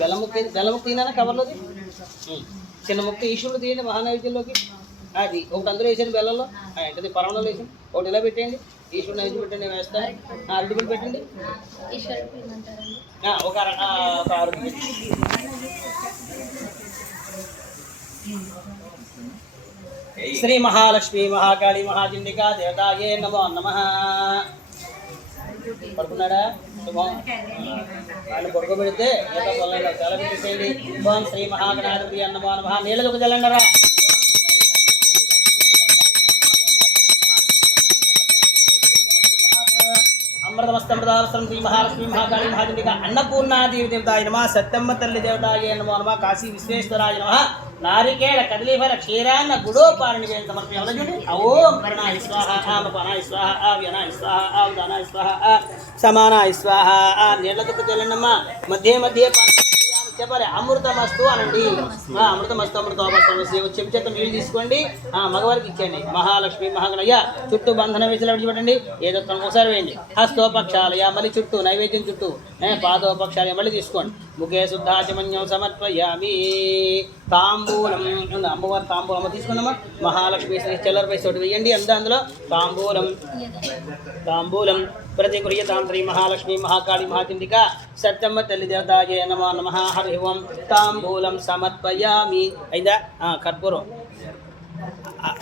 బెల్లముక్క తినా కవర్లోది చిన్న ముక్క ఈశ్వరుడు తీయండి మహానైవేద్యంలోకి. అది ఒకటి అందులో వేసాను బెల్లంలో, ఏంటది పరమణంలో వేసాను. ఒకటి ఇలా పెట్టేయండి, ఈశ్వరుడు నైవేద్యం పెట్టండి, నేను వేస్తాను. అరటిపళ్ళు పెట్టండి, ఒక 6 శ్రీ మహాలక్ష్మి మహాకాళి మహాచండికా దేవతాయే నమో నమః. పడుకున్నాడా? శుభం. ఆయన పడుకోబెడితే ఏదో పొలంలో చాలా పెట్టేసేయండి. ఓం శ్రీ మహాగణాధిపతి నమో నమః. నీళ్ళకు చల్లండరా. అమృతమస్తమృతావస్త్రం శ్రీ మహాలక్ష్మి మహాకాళి మహాచండికా అన్నపూర్ణాదేవి దేవతాయ నమః. సత్యమ్మ తల్లి దేవతాయే నమో నమః. కాశీ విశ్వేశ్వరాయ నమః. నారికేళ కదలీఫల క్షీరాన్న గుడోపారణ సమర్పయాలి. ఓం కరుణాయ స్వాహ, ఆమపానాయ స్వాహ, ఆవ్యనాయ స్వాహ, ఆవుదానాయ స్వాహ, సమానాయ స్వాహ. నీళ్లతో తెల్లన్నమ్మా. మధ్య మధ్య చెప్పాలి అమృతమస్తు అనండి. అమృతమస్తు అమృతమస్తు చెంచేత నీళ్ళు తీసుకోండి, మగవారికి ఇచ్చేయండి. మహాలక్ష్మి మహాగణయ్య చుట్టూ బంధన వేసిలో విడిచిపెట్టండి. ఏదో ఒకసారి వేయండి. హస్తోపక్షాలయ మళ్ళీ చుట్టూ నైవేద్యం చుట్టూ పాదోపక్షాలయ మళ్ళీ తీసుకోండి. ముఖే శుద్ధాచమన్యం సమర్పయామి. తాంబూలం అమ్మవారి తాంబూలం తీసుకుందామా. మహాలక్ష్మి చిల్లర పైస ఒకటి వేయండి. అందులో తాంబూలం ప్రతిగృహ్యతాం శ్రీ మహాలక్ష్మి మహాకాళి మహాచండికా సత్యమ్మ తల్లి దేవతాయే నమో నమః. హరి ఓం తాంబూలం సమర్పయామి. అయిందా? కర్పూరం